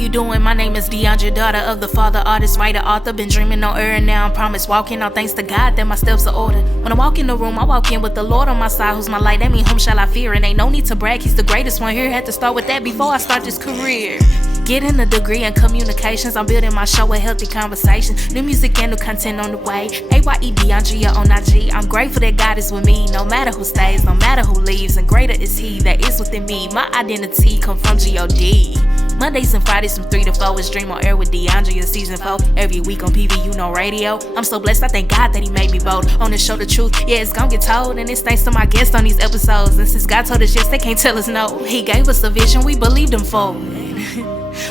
you doing? My name is DeAndre, daughter of the father, artist, writer, author. Been dreaming on air and now I'm promised walking. All thanks to God that my steps are ordered. When I walk in the room, I walk in with the Lord on my side, who's my light. That mean whom shall I fear? And ain't no need to brag, he's the greatest one here. Had to start with that before I start this career. Getting a degree in communications, I'm building my show with healthy conversation. New music and new content on the way. AYE DeAndrea on IG. I'm grateful that God is with me, no matter who stays, no matter who leaves. And greater is he that is within me. My identity come from G-O-D. Mondays and Fridays from 3 to 4 is Dream on Air with DeAndrea season 4. Every week on PVU radio. I'm so blessed, I thank God that he made me bold. On the show the truth, yeah, it's gonna get told. And it's thanks to my guests on these episodes. And since God told us yes, they can't tell us no. He gave us a vision, we believed him forward.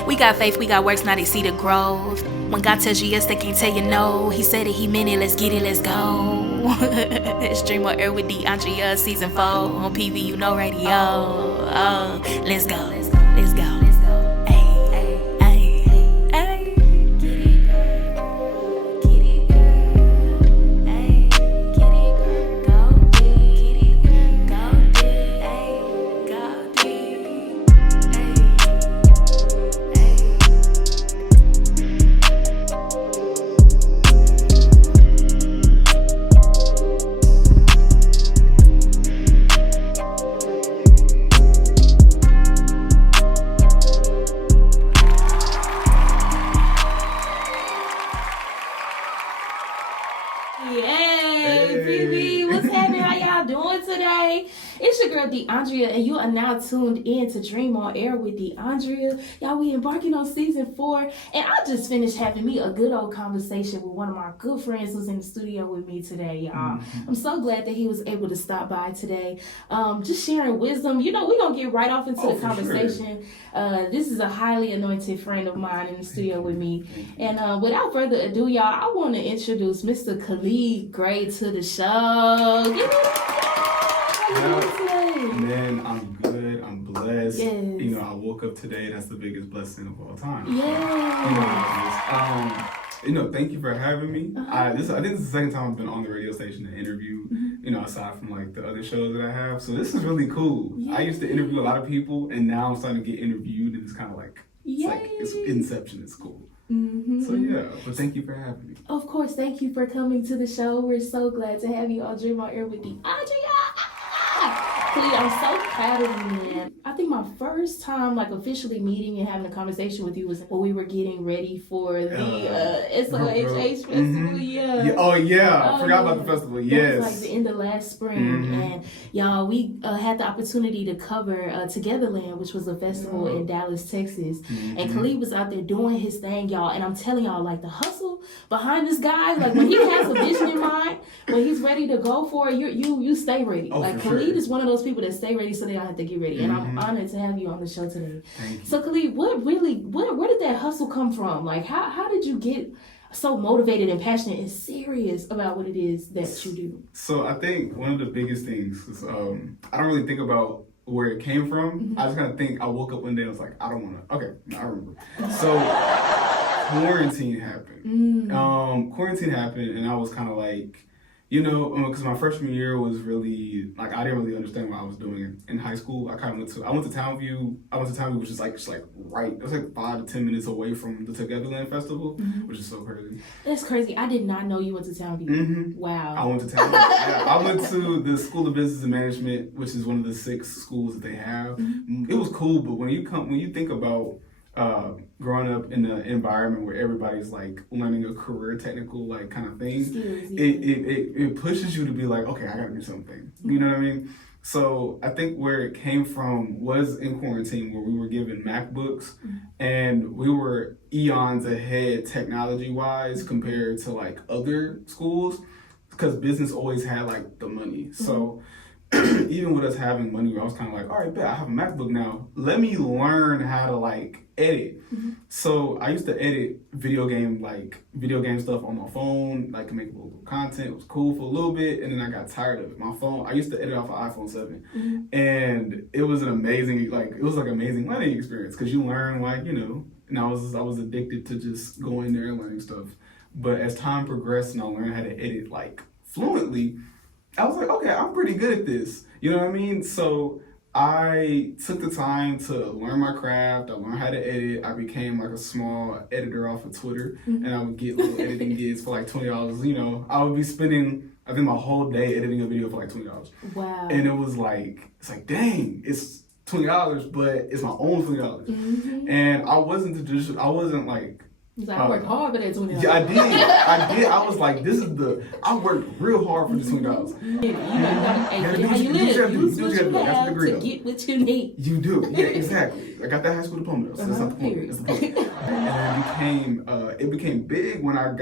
We got faith, we got works, now they see the growth. When God tells you yes, they can't tell you no. He said it, he meant it, let's get it, let's go. It's Dream on Air with DeAndrea season 4 on PVU radio. Oh, let's go, let's go, let's go. DeAndrea, and you are now tuned in to Dream on Air with DeAndrea. Y'all, we embarking on season 4, and I just finished having me a good old conversation with one of my good friends who's in the studio with me today, y'all. I'm so glad that he was able to stop by today, just sharing wisdom. You know, we're going to get right off into the conversation. Sure. This is a highly anointed friend of mine in the studio with me. And without further ado, y'all, I want to introduce Mr. Khalid Gray to the show. Give it up. Man, I'm good. I'm blessed. Yes. You know, I woke up today. That's the biggest blessing of all time. Yeah. Thank you for having me. I think this is the second time I've been on the radio station to interview. You know, aside from like the other shows that I have. So this is really cool. Yay. I used to interview a lot of people, and now I'm starting to get interviewed, and it's kind of like it's Inception. It's cool. So yeah, but thank you for having me. Of course, thank you for coming to the show. We're so glad to have you on Dream on Air with DeAndrea. Khalid, I'm so proud of you, man. I think my first time officially meeting and having a conversation with you was when we were getting ready for the SOHH festival. Yeah. Oh yeah, I forgot about the festival. Yes. It was the end of last spring, and y'all, we had the opportunity to cover Togetherland, which was a festival in Dallas, Texas. And Khalid was out there doing his thing, y'all. And I'm telling y'all, the hustle behind this guy, when he has a vision in mind, when he's ready to go for it, you stay ready. Khalid is one of those people that stay ready so they don't have to get ready. And I'm honored to have you on the show today. Thank you. So Khalid, where did that hustle come from? How did you get so motivated and passionate and serious about what it is that you do? So I think one of the biggest things is I don't really think about where it came from. I just kind of think I woke up one day and was like, I don't want to. Okay, I remember. So quarantine happened. Quarantine happened, and I was kind of like, because my freshman year was really I didn't really understand what I was doing in high school. I went to Townview. Which is just right. It was 5 to 10 minutes away from the Togetherland Festival, which is so crazy. That's crazy. I did not know you went to Townview. Wow. I went to Townview. Yeah, I went to the School of Business and Management, which is one of the 6 schools that they have. It was cool, but when you think about growing up in an environment where everybody's learning a career technical kind of thing, it pushes you to be okay, I gotta do something. You know what I mean? So I think where it came from was in quarantine, where we were given MacBooks and we were eons ahead technology wise compared to other schools, because business always had the money. So even with us having money, I was kind of all right, bet I have a MacBook now. Let me learn how to edit. So I used to edit video game stuff on my phone, to make a little content. It was cool for a little bit, and then I got tired of it. My phone, I used to edit off an iPhone 7, and it was an amazing, amazing learning experience, because you learn, and I was addicted to just going there and learning stuff. But as time progressed and I learned how to edit fluently, I was okay, I'm pretty good at this. You know what I mean? So I took the time to learn my craft. I learned how to edit. I became like a small editor off of Twitter, and I would get little editing gigs for like $20. You know, I would be spending, I think, my whole day editing a video for like $20. Wow. And it was like, it's like, dang, it's $20, but it's my own $20. And I wasn't the traditional. I wasn't like. I worked hard for that $20. Yeah, I did. I was like, I worked real hard for the $20. You gotta how you live. Use what you have to get what you need. You do. Yeah, exactly. I got that high school diploma though, so that's not the point. That's the point. And it became big when I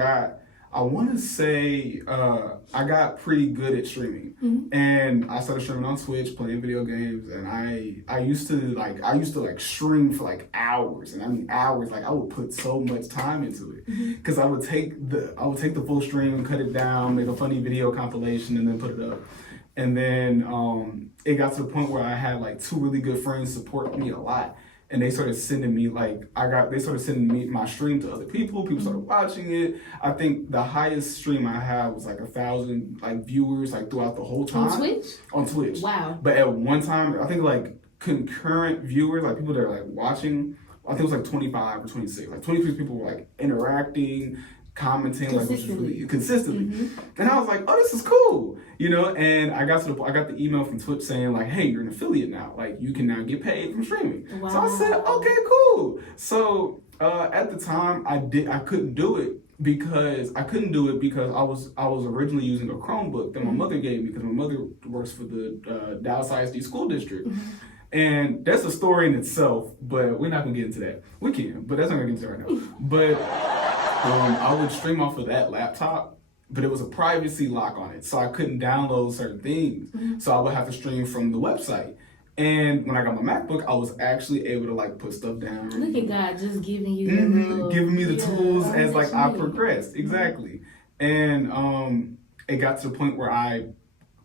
want to say I got pretty good at streaming, and I started streaming on Twitch, playing video games, and I used to stream for like hours, and I mean hours. Like I would put so much time into it because I would take the full stream, cut it down, make a funny video compilation, and then put it up. And then it got to the point where I had like two really good friends support me a lot. And they started sending me my stream to other people. People started watching it. I think the highest stream I had was like 1,000 like viewers like throughout the whole time. On Twitch? On Twitch. Wow. But at one time, I think like concurrent viewers, like people that are like watching, I think it was like 25 or 26. Like 23 people were like interacting, commenting, like which was really consistently. And I was like, oh, this is cool, you know. And I got the email from Twitch saying like, hey, you're an affiliate now. Like you can now get paid from streaming. Wow. So I said, okay, cool. So at the time, I couldn't do it because I was originally using a Chromebook that my mother gave me because my mother works for the Dallas ISD school district. And that's a story in itself, but we're not gonna get into that. We can, but that's not gonna get into right now. But I would stream off of that laptop, but it was a privacy lock on it, so I couldn't download certain things. So I would have to stream from the website. And when I got my MacBook, I was actually able to like put stuff down. Look at God just giving you giving me the tools as like I progressed. Exactly. And it got to the point where I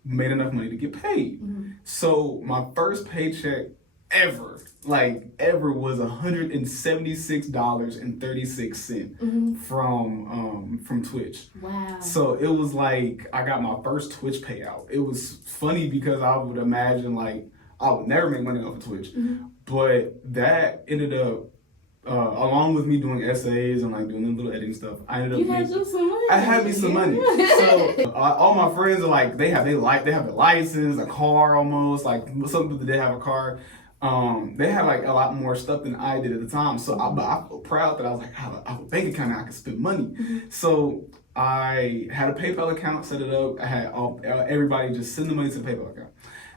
made enough money to get paid. So my first paycheck ever was $176.36 from Twitch. Wow. So it was like I got my first Twitch payout. It was funny because I would imagine like I would never make money off of Twitch, but that ended up along with me doing essays and like doing the little editing stuff. I ended up some money. I had me some money. So all my friends are like they have a license, a car almost, like some people did have a car. They had like a lot more stuff than I did at the time. So I feel proud that I was like, I have a bank account and I can spend money. So I had a PayPal account, set it up. I had everybody just send the money to the PayPal account.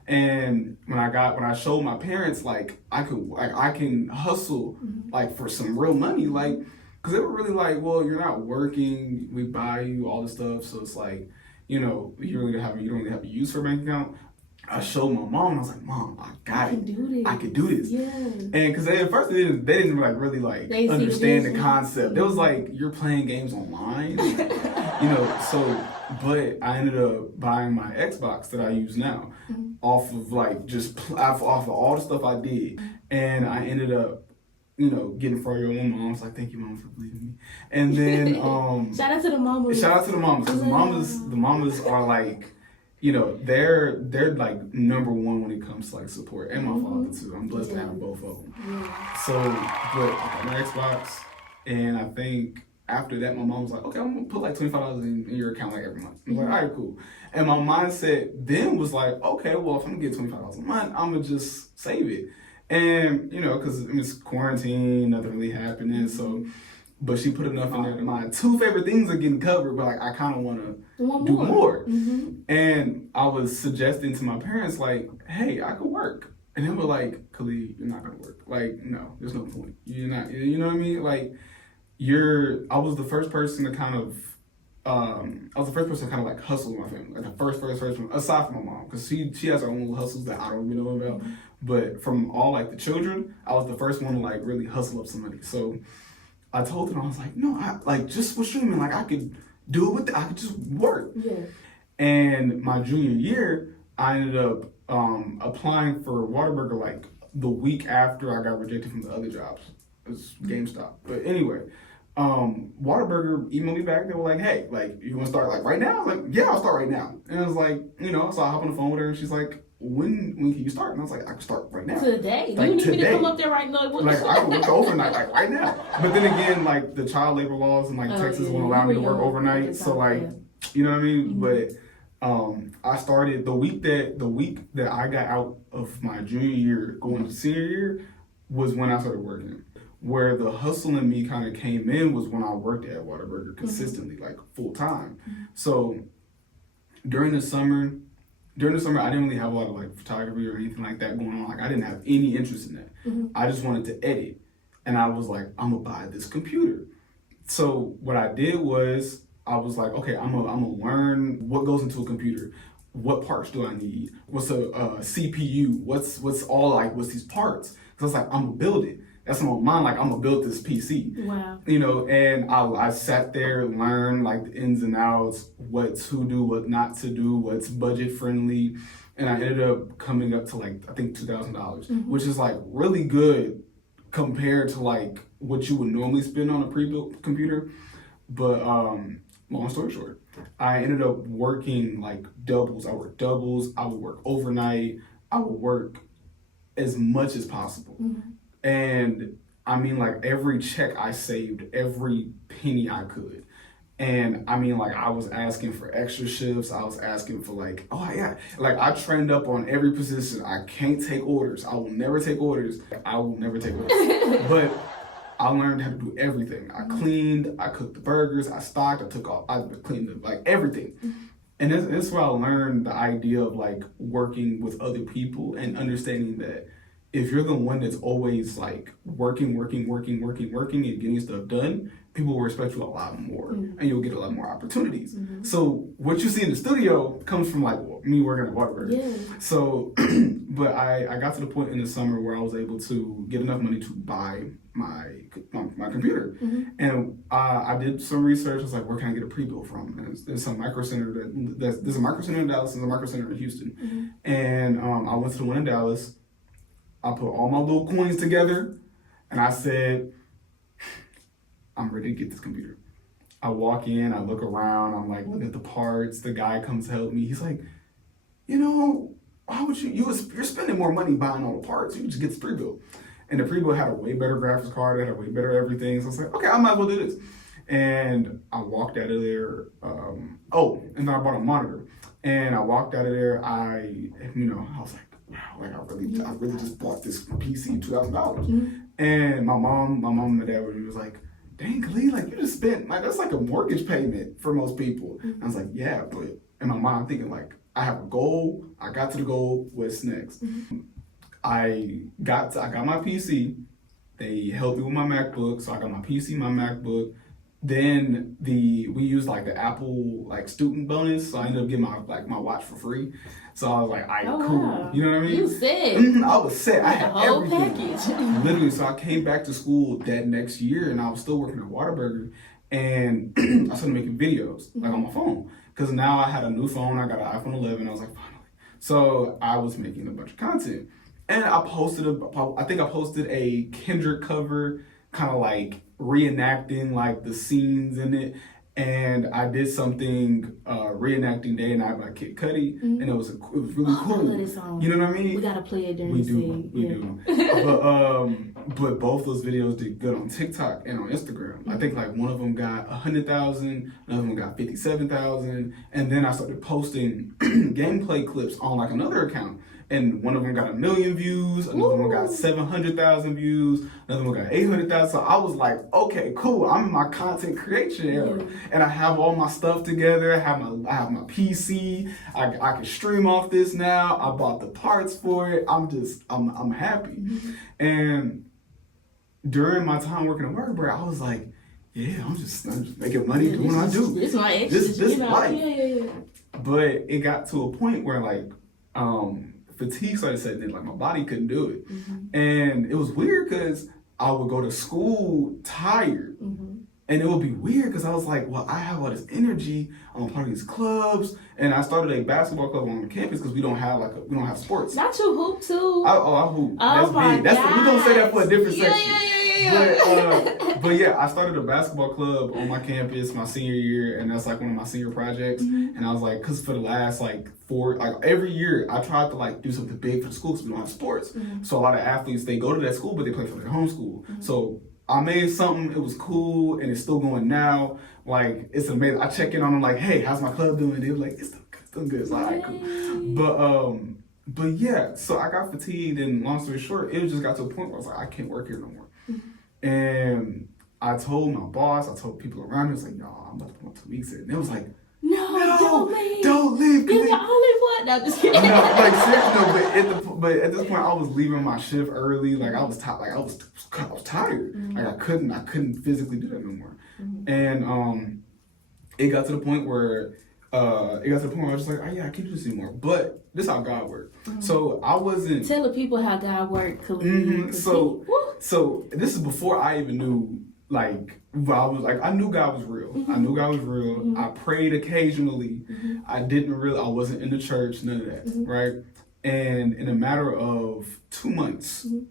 And when I showed my parents like I can hustle like for some real money, like because they were really like, well, you're not working, we buy you all this stuff, so it's like, you know, you don't really have a use for a bank account. I showed my mom, and I was like, Mom, I got it. I can do this. Yeah. And because at first they didn't like really like understand the concept. It was like you're playing games online, you know. So, but I ended up buying my Xbox that I use now off of like off of all the stuff I did, and I ended up, you know, getting 4-year-old mom. I was like, thank you, Mom, for believing me. And then shout out to the mamas. Shout out to the mamas because the mamas are like, you know, they're like number one when it comes to like support, and my father too. I'm blessed to have both of them. So, but I got my Xbox, and I think after that, my mom was like, okay, I'm gonna put like $25 in your account like every month. I'm like, all right, cool. And my mindset then was like, okay, well, if I'm gonna get $25 a month, I'm gonna just save it. And you know, because it's quarantine, nothing really happening, so. But she put enough in there that my two favorite things are getting covered, but like I kind of want to do more. And I was suggesting to my parents like, hey, I could work. And they were like, Khalid, you're not going to work. Like, no, there's no point. You're not, you know what I mean? Like, I was the first person to kind of like hustle in my family. Like the first one, aside from my mom, because she has her own little hustles that I don't really know about. But from all like the children, I was the first one to like really hustle up some money. So I told them, I was like, no, I like just with streaming, like I could do it I could just work. Yeah. And my junior year, I ended up applying for Whataburger like the week after I got rejected from the other jobs. It was GameStop. But anyway, Whataburger emailed me back. They were like, hey, like, you want to start like right now? I was like, yeah, I'll start right now. And I was like, you know, so I hop on the phone with her and she's like, when can you start? And I was like, I can start right now. Today. Like, you need today. me to come up there right now. Like, I can work overnight, like, right now. But then again, like, the child labor laws in, like, Texas won't allow me to work overnight. So, like, you know what I mean? But I started the week that I got out of my junior year going to senior year was when I started working. Where the hustle in me kind of came in was when I worked at Whataburger consistently, like full time. So during the summer, I didn't really have a lot of like photography or anything like that going on. Like I didn't have any interest in that. I just wanted to edit, and I was like, I'm gonna buy this computer. So what I did was I was like, okay, I'm gonna learn what goes into a computer. What parts do I need? What's a CPU? What's these parts? Because I was like, I'm gonna build it. That's in my mind, like I'm gonna build this PC. Wow. You know, and I sat there and learned like the ins and outs, what to do, what not to do, what's budget friendly, and I ended up coming up to like I think $2,000, which is like really good compared to like what you would normally spend on a pre-built computer. But long story short, I ended up working like doubles. I worked doubles. I would work overnight. I would work as much as possible. And I mean, like every check I saved, every penny I could. And I mean, like I was asking for extra shifts. I was asking for like, oh yeah, like I trained up on every position. I can't take orders. I will never take orders. But I learned how to do everything. I cleaned, I cooked the burgers, I stocked, I cleaned them, like everything. And that's where I learned the idea of like working with other people and understanding that if you're the one that's always like working and getting stuff done, people will respect you a lot more and you'll get a lot more opportunities. So what you see in the studio comes from like me working at Whataburger. So, but I got to the point in the summer where I was able to get enough money to buy my computer. And I did some research. I was like, where can I get a pre-built from? And there's some micro center there's a micro center in Dallas, there's a micro center in Houston. And I went to the one in Dallas. I put all my little coins together and I said, I'm ready to get this computer. I walk in, I look around, I'm like, look at the parts. The guy comes to help me. He's like, you know, how would you're spending more money buying all the parts. You can just get this pre-built. And the pre-built had a way better graphics card, it had a way better everything. So I was like, okay, I might as well do this. And I walked out of there. And then I bought a monitor. And I walked out of there, I was like, wow, like I really just bought this PC $2,000. And my mom and my dad was like, dang, Khalid, like you just spent like that's like a mortgage payment for most people. I was like, yeah, but in my mind I'm thinking like I have a goal, I got to the goal, what's next? I got my PC, they helped me with my MacBook, so I got my PC, my MacBook. Then we used like the Apple like student bonus, so I ended up getting my watch for free. So I was like, all right, cool. Wow. You know what I mean? You set. I was set. I had the whole everything. package. Literally, so I came back to school that next year, and I was still working at Whataburger, and I started making videos like on my phone because now I had a new phone. I got an iPhone 11. I was like, finally. So I was making a bunch of content, and I posted a Kendrick cover, kind of like reenacting like the scenes in it, and I did something reenacting Day and Night by Kid Cudi, and it was really cool. I love this song. You know what I mean? We gotta play it during the scene. We do. But both those videos did good on TikTok and on Instagram. I think like one of them got 100,000, another one got 57,000, and then I started posting gameplay clips on like another account. And one of them got 1 million views, another one got 700,000 views, another one got 800,000. So I was like, okay, cool. I'm in my content creation era, and I have all my stuff together. I have my PC. I can stream off this now. I bought the parts for it. I'm happy. And during my time working at Whataburger, I was like, yeah, I'm just making money doing what I do. This is my extra. This life. But it got to a point where like fatigue started setting in, like my body couldn't do it. And it was weird because I would go to school tired. And it would be weird because I was like, well, I have all this energy. I'm a part of these clubs. And I started a basketball club on campus because we don't have sports. Not you hoop too. I hoop. Oh, that's big. We're going to say that for a different section. But yeah, I started a basketball club on my campus my senior year, and that's like one of my senior projects. Mm-hmm. And I was like, cause for the last like every year I tried to like do something big for the school because we don't have sports. Mm-hmm. So a lot of athletes, they go to that school, but they play for their home school. Mm-hmm. So I made something, it was cool, and it's still going now. Like, it's amazing. I check in on them like, hey, how's my club doing? They're like, it's still good. It's like, all right, cool. But yeah, so I got fatigued, and long story short, it just got to a point where I was like, I can't work here no more. Mm-hmm. And I told my boss, I told people around me, I was like, y'all, I'm about to put 2 weeks in. And it was like, no, don't leave. You're the only one. No, just kidding. No, like seriously, no. But at this point, I was leaving my shift early. Like I was tired. Like I was tired. Mm-hmm. Like I couldn't physically do that no more. Mm-hmm. And it got to the point where I was just like, oh yeah, I can't do this anymore. But this is how God worked. Mm-hmm. So I wasn't. Tell the people how God worked, Khalid. Mm-hmm. So this is before I even knew. Like, I was like, I knew God was real. Mm-hmm. I knew God was real. Mm-hmm. I prayed occasionally. Mm-hmm. I wasn't in the church, none of that, mm-hmm. right? And in a matter of 2 months, mm-hmm.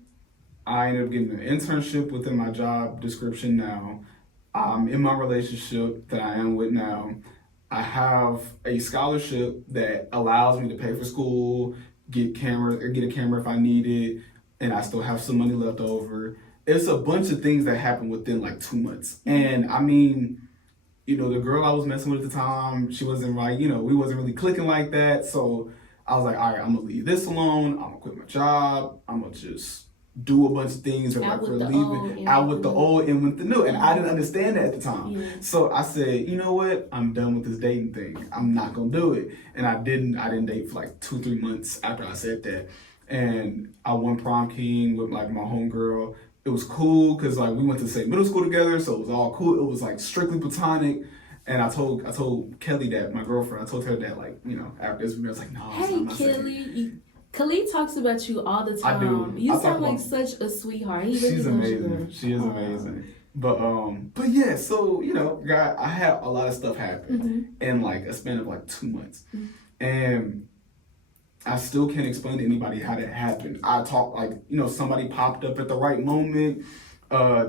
I ended up getting an internship within my job description now. I'm in my relationship that I am with now. I have a scholarship that allows me to pay for school, get a camera if I need it, and I still have some money left over. It's a bunch of things that happened within like 2 months. And I mean, the girl I was messing with at the time, she wasn't right, we wasn't really clicking like that. So I was like, all right, I'm gonna leave this alone. I'm gonna quit my job. I'm gonna just do a bunch of things that like for leaving out with the old and with the new. And I didn't understand that at the time. Yeah. So I said, you know what? I'm done with this dating thing. I'm not gonna do it. And I didn't date for like 2-3 months after I said that. And I won prom king with like my homegirl. It was cool because like we went to the same middle school together, so it was all cool. It was like strictly platonic, and I told Kelly that, my girlfriend, I told her that like after this, I was like, no. Hey Kelly, Khalid talks about you all the time. I do. You sound like such a sweetheart. She's amazing. She is amazing. But yeah, so God, I had a lot of stuff happen in like a span of like 2 months, and I still can't explain to anybody how that happened. I talk like, somebody popped up at the right moment.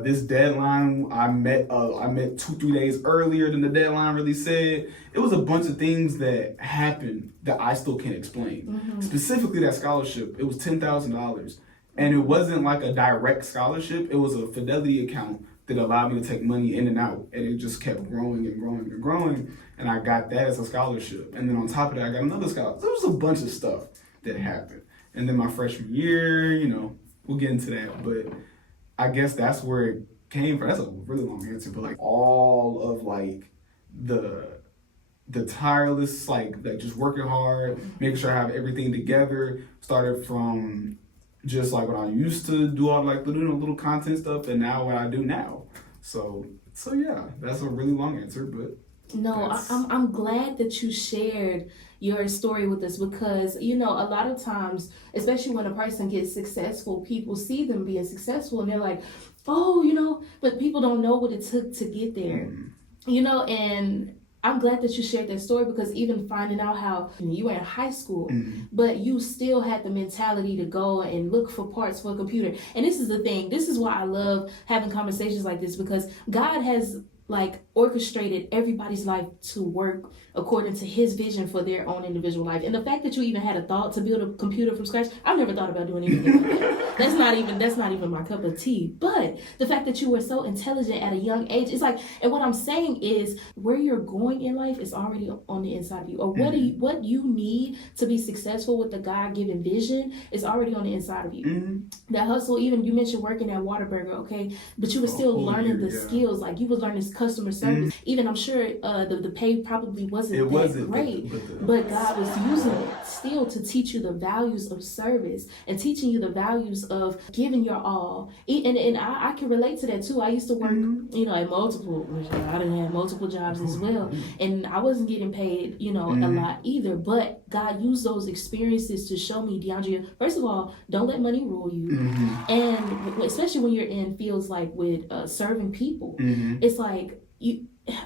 This deadline I met 2-3 days earlier than the deadline really said. It was a bunch of things that happened that I still can't explain. Mm-hmm. Specifically that scholarship, it was $10,000. And it wasn't like a direct scholarship. It was a Fidelity account that allowed me to take money in and out. And it just kept growing and growing and growing. And I got that as a scholarship. And then on top of that, I got another scholarship. There was a bunch of stuff that happened. And then my freshman year, we'll get into that. But I guess that's where it came from. That's a really long answer. But like all of like the tireless, like just working hard, making sure I have everything together, started from just like what I used to do, all like the little content stuff, and now what I do now. So yeah, that's a really long answer, but no, I'm glad that you shared your story with us, because a lot of times, especially when a person gets successful, people see them being successful and they're like, oh, but people don't know what it took to get there. And I'm glad that you shared that story, because even finding out how you were in high school, but you still had the mentality to go and look for parts for a computer. And this is the thing. This is why I love having conversations like this, because God has orchestrated everybody's life to work according to his vision for their own individual life. And the fact that you even had a thought to build a computer from scratch, I've never thought about doing anything like that. That's not even my cup of tea. But the fact that you were so intelligent at a young age, it's like, and what I'm saying is where you're going in life is already on the inside of you. Or what you need to be successful with the God-given vision is already on the inside of you. Mm-hmm. That hustle, even you mentioned working at Whataburger, okay? But you were still learning the skills. Like you was learning customer service. Even I'm sure the pay probably wasn't great, but God was using it still to teach you the values of service and teaching you the values of giving your all. And I can relate to that too. I used to work, at multiple, I didn't have multiple jobs as well, and I wasn't getting paid, a lot either. But God used those experiences to show me, DeAndrea, first of all, don't let money rule you, and especially when you're in fields like with serving people, it's like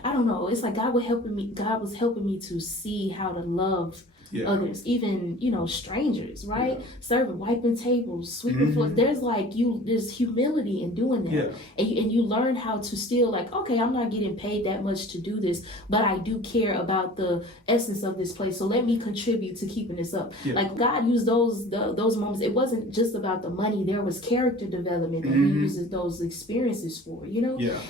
I don't know. It's like God was helping me to see how to love others, even, strangers, right? Serving, wiping tables, sweeping floors. There's there's humility in doing that. And you learn how to still okay, I'm not getting paid that much to do this, but I do care about the essence of this place. So let me contribute to keeping this up. Like God used those moments. It wasn't just about the money. There was character development that He uses those experiences for,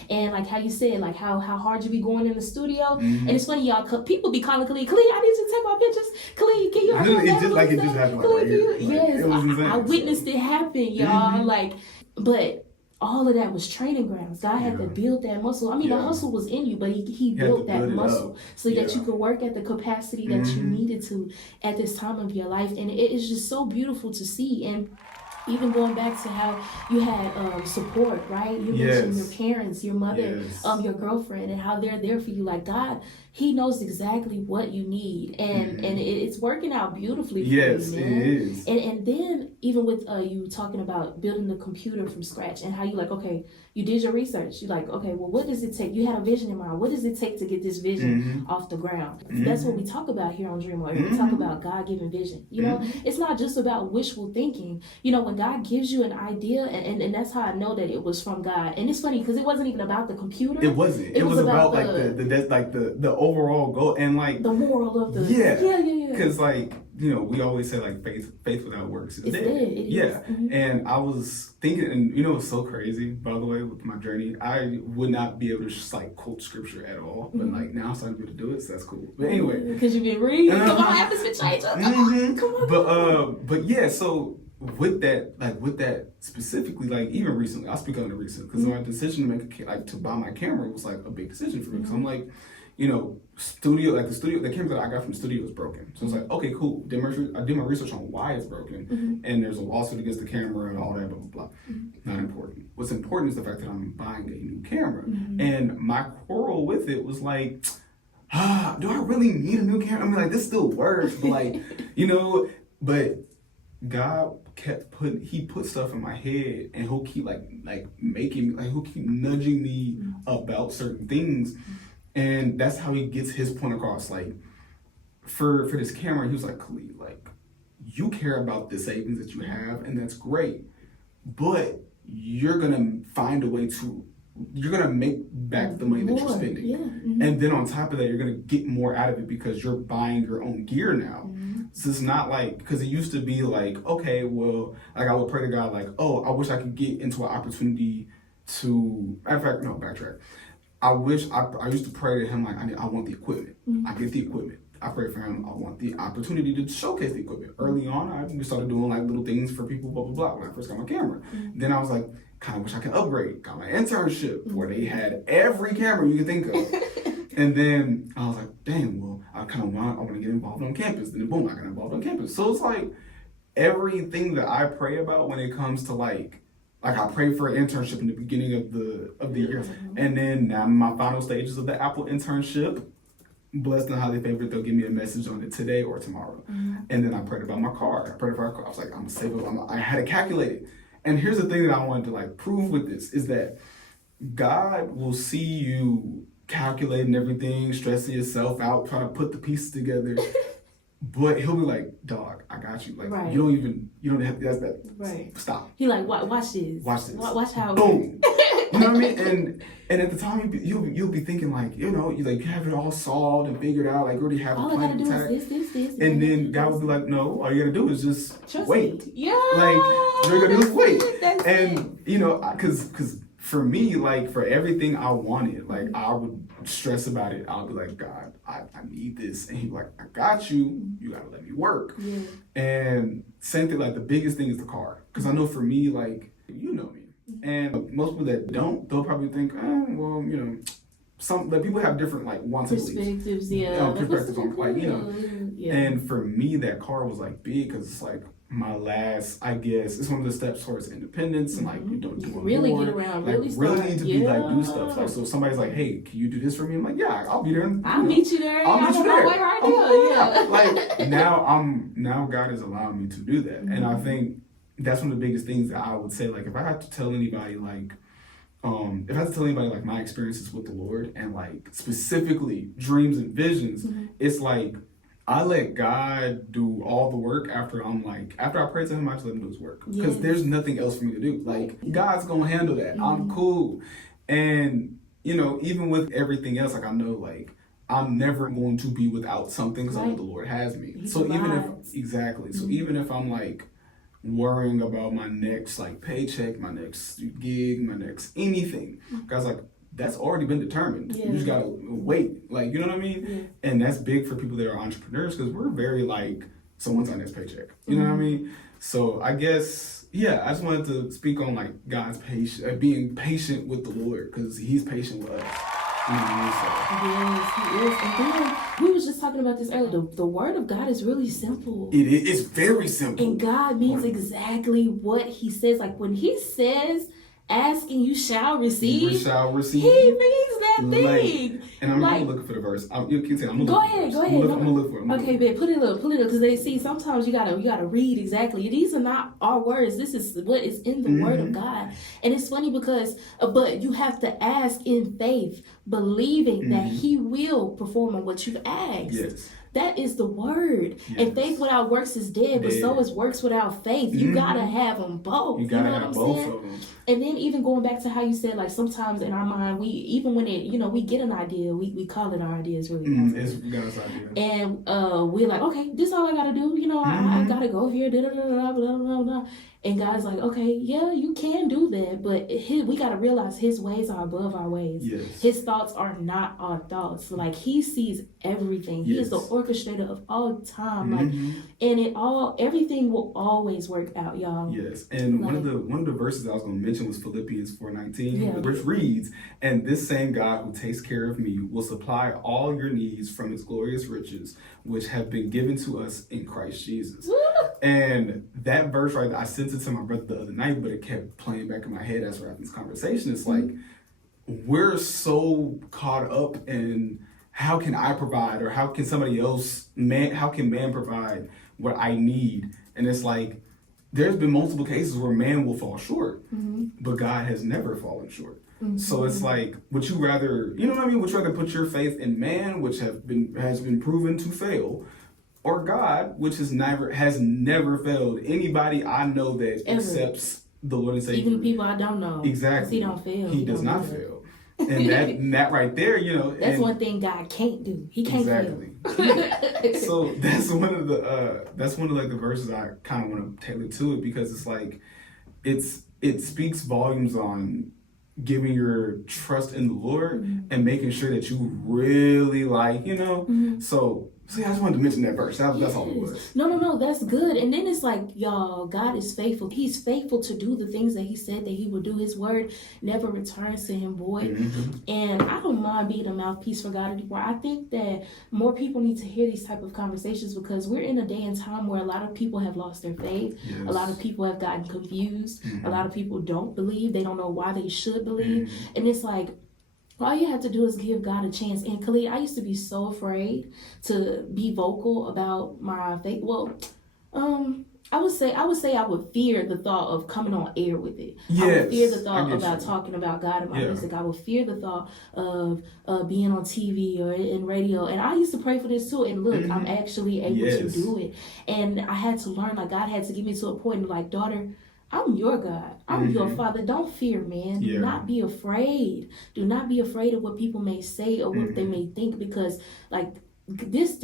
And like how you said, like how hard you be going in the studio. And it's funny, y'all, people be calling Khalid, I need you to take my pictures. Khalid, can you it just happened right here. Yes, it was insane. I witnessed it happen, y'all. But all of that was training grounds. God had to build that muscle. I mean, the hustle was in you, but he built that muscle so that you could work at the capacity that you needed to at this time of your life. And it is just so beautiful to see. And even going back to how you had support, right? You mentioned your parents, your mother, your girlfriend, and how they're there for you. Like God, He knows exactly what you need, and it's working out beautifully for you, man. Yes, it is. And then even with you talking about building the computer from scratch and how you okay, you did your research. You're like, okay, well, what does it take? You had a vision in mind. What does it take to get this vision off the ground? That's what we talk about here on Dream Warrior. We talk about God-given vision. You know, it's not just about wishful thinking. When God gives you an idea, and that's how I know that it was from God. And it's funny because it wasn't even about the computer. It wasn't. It was about the overall goal and the moral of the Because we always say faith without works is dead. And I was thinking, and it's so crazy, by the way, with my journey, I would not be able to just quote scripture at all, but now I'm starting to be able to do it, so that's cool. But anyway, because you've been reading, come on, atmosphere change. Come on. But yeah, so with that specifically, even recently, I'll speak on it recently because my decision to make to buy my camera was a big decision for me. So I'm the camera that I got from the studio is broken. So it's okay, cool. I did my research on why it's broken, and there's a lawsuit against the camera and all that, blah, blah, blah. Not important. What's important is the fact that I'm buying a new camera. And my quarrel with it was do I really need a new camera? I mean, this still works, but but God He put stuff in my head, and He'll keep making me, He'll keep nudging me about certain things. And that's how He gets His point across. For this camera, He was Khalid, you care about the savings that you have, and that's great. But you're gonna find a way you're gonna make back the money that you're spending. Yeah. And then on top of that, you're gonna get more out of it because you're buying your own gear now. So it's not because it used to be okay, well, I would pray to God oh, I wish I could get into an opportunity to, in fact, no, backtrack. I used to pray to Him I want the equipment. I get the equipment. I pray for Him. I want the opportunity to showcase the equipment. Early on, I started doing little things for people, blah, blah, blah, when I first got my camera. Then I was kind of wish I could upgrade. Got my internship where they had every camera you could think of. And then I was dang, well, I want to get involved on campus. Then boom, I got involved on campus. So it's everything that I pray about when it comes to I prayed for an internship in the beginning of the year. And then now I'm in my final stages of the Apple internship. Blessed and highly favored, they'll give me a message on it today or tomorrow. And then I prayed about my car. I prayed for our car. I was I'm gonna save it. I had to calculate it. And here's the thing that I wanted to prove with this is that God will see you calculating everything, stressing yourself out, trying to put the pieces together. But He'll be dog, I got you. Right. You don't have that. Right. Stop. He watch this. Watch this. Watch how. Boom. You know what I mean? And at the time you'll be thinking you have it all solved and figured out, already have all a plan I gotta attack. do is this. And then God will be no, all you gotta do is just Trust wait. Me. Yeah. All you gotta do is wait. That's and because for me, for everything I wanted, I would stress about it. I'll be God, I need this. And He'd be I got you. You gotta let me work. Yeah. And same thing, the biggest thing is the car. Because I know for me, you know me. And most people that don't, they'll probably think, some people have different wants and beliefs. Perspectives on Yeah. And for me, that car was big because it's my last, I guess, it's one of the steps towards independence and you don't do really more. get around, really need to be do stuff. So if somebody's hey, can you do this for me? I'm yeah, I'll be there. I'll meet you there. I'll meet you there. Right Yeah. Now God is allowing me to do that, and I think that's one of the biggest things that I would say. If I had to tell anybody, if I had to tell anybody my experiences with the Lord and specifically dreams and visions, it's I let God do all the work after I pray to him, I just let him do his work. Because there's nothing else for me to do. Like, God's gonna handle that. I'm cool. And, even with everything else, like I know, like, I'm never going to be without something because I know the Lord has me. So even if I'm like worrying about my next like paycheck, my next gig, my next anything, God's like, that's already been determined. You just gotta wait. Like, you know what I mean? Yeah. And that's big for people that are entrepreneurs because we're very like, someone's on next paycheck. You know what I mean? So I guess, I just wanted to speak on like God's patience, being patient with the Lord because he's patient with us. You know what I mean? Yes, he is. And then we was just talking about this earlier. The word of God is really simple. It is. It's very simple. And God means exactly what he says. Like when he says, ask and you shall receive. You shall receive. He means that thing. And I'm looking for the verse. I'm Go ahead. I'm gonna look for it. Okay, babe, put it up, because they see sometimes you gotta read exactly. These are not our words. This is what is in the word of God. And it's funny because, but you have to ask in faith, believing that he will perform on what you've asked. Yes. That is the word. Yes. And faith without works is dead, but so is works without faith. You gotta have them both. You gotta have both of them. And then even going back to how you said, like sometimes in our mind, we even when we get an idea, we call it our idea. It's really it's God's idea. And we're like, okay, this is all I gotta do. I gotta go here. Da, da, da, da, blah, blah, blah. And God's like, okay, yeah, you can do that, but we got to realize his ways are above our ways. Yes. His thoughts are not our thoughts. Like he sees everything. He is the orchestrator of all time. Like, and everything will always work out, y'all. Yes. And one of the verses I was going to mention was Philippians 4:19, which reads, "And this same God who takes care of me will supply all your needs from his glorious riches, which have been given to us in Christ Jesus." And that verse right there, I sent it to my brother the other night, but it kept playing back in my head as we're having this conversation. It's like, we're so caught up in how can I provide, or how can somebody else, how can man provide what I need? And it's like, there's been multiple cases where man will fall short, but God has never fallen short. So it's like, would you rather, you know what I mean? Would you rather put your faith in man, which has been proven to fail, or God, which has never failed anybody I know that accepts the Lord and Savior? Even people I don't know. Exactly. He don't fail. He does not fail. And that right there, that's one thing God can't do. He can't fail. So that's one of the verses I kind of want to tailor to it, because it's like it speaks volumes on giving your trust in the Lord and making sure that you really so I just wanted to mention that verse. That's all it was. No, that's good. And then it's like, y'all, God is faithful. He's faithful to do the things that he said that he would do. His word never returns to him void. And I don't mind being a mouthpiece for God anymore. I think that more people need to hear these type of conversations, because we're in a day and time where a lot of people have lost their faith. Yes. A lot of people have gotten confused. A lot of people don't believe. They don't know why they should believe. And it's like, all you have to do is give God a chance. And Khalid, I used to be so afraid to be vocal about my faith. Well, I would say I would fear the thought of coming on air with it. Yes, I would fear the thought about talking about God in my music. I would fear the thought of being on TV or in radio. And I used to pray for this too. And look, I'm actually able to do it. And I had to learn, like God had to get me to a point, like, daughter, I'm your God. I'm your Father. Don't fear, man. Do not be afraid. Do not be afraid of what people may say or what they may think, because like this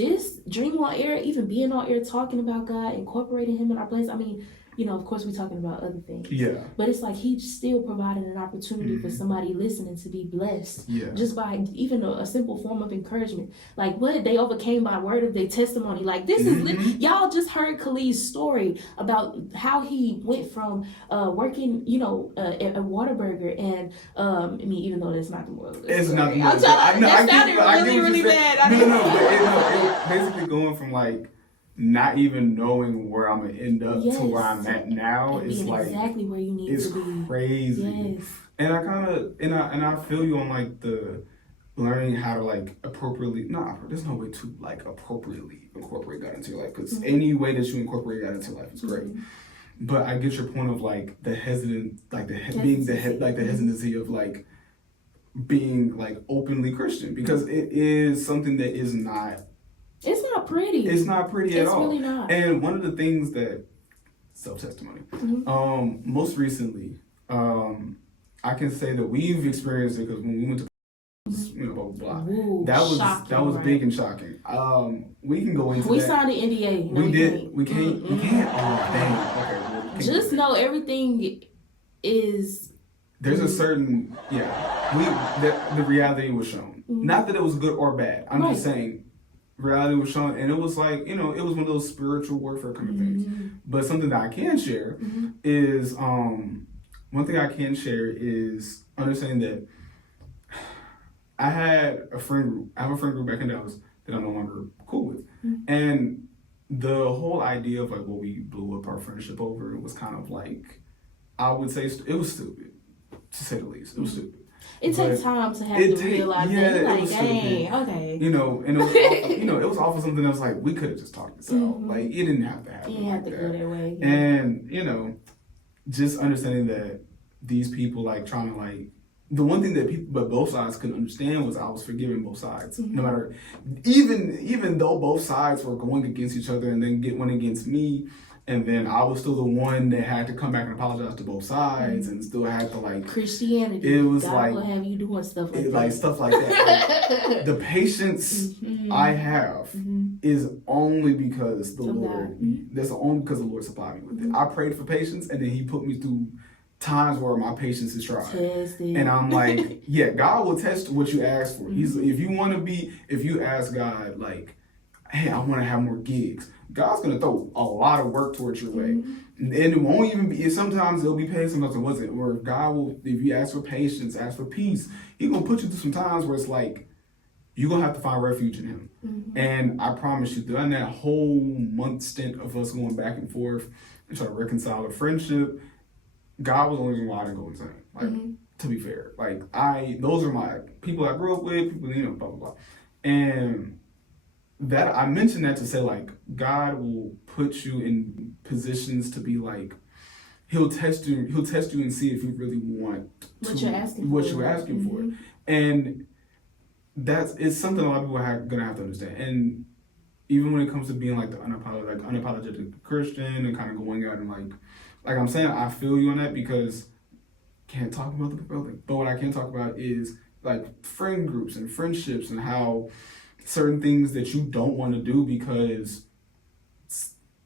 dream on air, even being on air talking about God, incorporating him in our place. I mean, of course we're talking about other things. Yeah. But it's like he still provided an opportunity for somebody listening to be blessed. Yeah. Just by even a simple form of encouragement. Like what they overcame by word of their testimony. Like this is y'all just heard Khalid's story about how he went from working, at Whataburger, and I mean, even though that's not the moral. It's not the moral. That sounded really bad. But basically going from like not even knowing where I'm gonna end up to where I'm at now, it's like exactly where you need to be. It's crazy. Yes. And I kind of and I feel you on like the learning how to like appropriately. There's no way to like appropriately incorporate God into your life, because any way that you incorporate God into your life is great. But I get your point of like the hesitant, like the hesitancy of like being like openly Christian, because it is something that is not It's not pretty. It's not pretty at all. It's really not. And one of the things that, self-testimony, most recently, I can say that we've experienced it because when we went to blah blah blah. Ooh, that was right? big and shocking. We can go into we that. signed the NDA. We did. We can't. We can't. Oh dang. Okay. Well, Just know everything is. There's a certain the reality was shown. Not that it was good or bad. I'm just saying reality was shown, and it was like, it was one of those spiritual warfare kind of things. But something that I can share is one thing I can share is understanding that I had a friend group. I have a friend group back in Dallas that I'm no longer cool with. And the whole idea of like what we blew up our friendship over was kind of like, I would say it was stupid, to say the least. It was stupid. It takes time to have to realize that. You're like, dang, okay. And it was it was off of something that was like, we could have just talked this out. Like, it didn't have to happen. You didn't have to go that way. Yeah. And, just understanding that these people like trying to like, the one thing that both sides couldn't understand was I was forgiving both sides. No matter, even though both sides were going against each other and then get one against me, and then I was still the one that had to come back and apologize to both sides and still had to like Christianity. It was God like will have you doing stuff like that. Like stuff like that. Like, the patience I have is only because the Lord. That's only because the Lord supplied me with it. I prayed for patience, and then He put me through times where my patience is tried. Tested. And I'm like, yeah, God will test what you ask for. If you ask God, like, hey, I want to have more gigs, God's going to throw a lot of work towards your way. And it won't even be, sometimes it'll be paid, sometimes it wasn't. Or God will, if you ask for patience, ask for peace, He's going to put you through some times where it's like, you're going to have to find refuge in Him. And I promise you, during that whole month stint of us going back and forth and trying to reconcile a friendship, God was the only reason why I didn't go insane. Like, to be fair. Like, those are my people I grew up with, people, blah, blah, blah. And that, I mentioned that to say, like, God will put you in positions to be like, He'll test you and see if you really want what you're asking for. And it's something a lot of people are gonna have to understand. And even when it comes to being like the unapologetic Christian and kind of going out and like I'm saying, I feel you on that because can't talk about the building. But what I can talk about is like friend groups and friendships and how certain things that you don't want to do because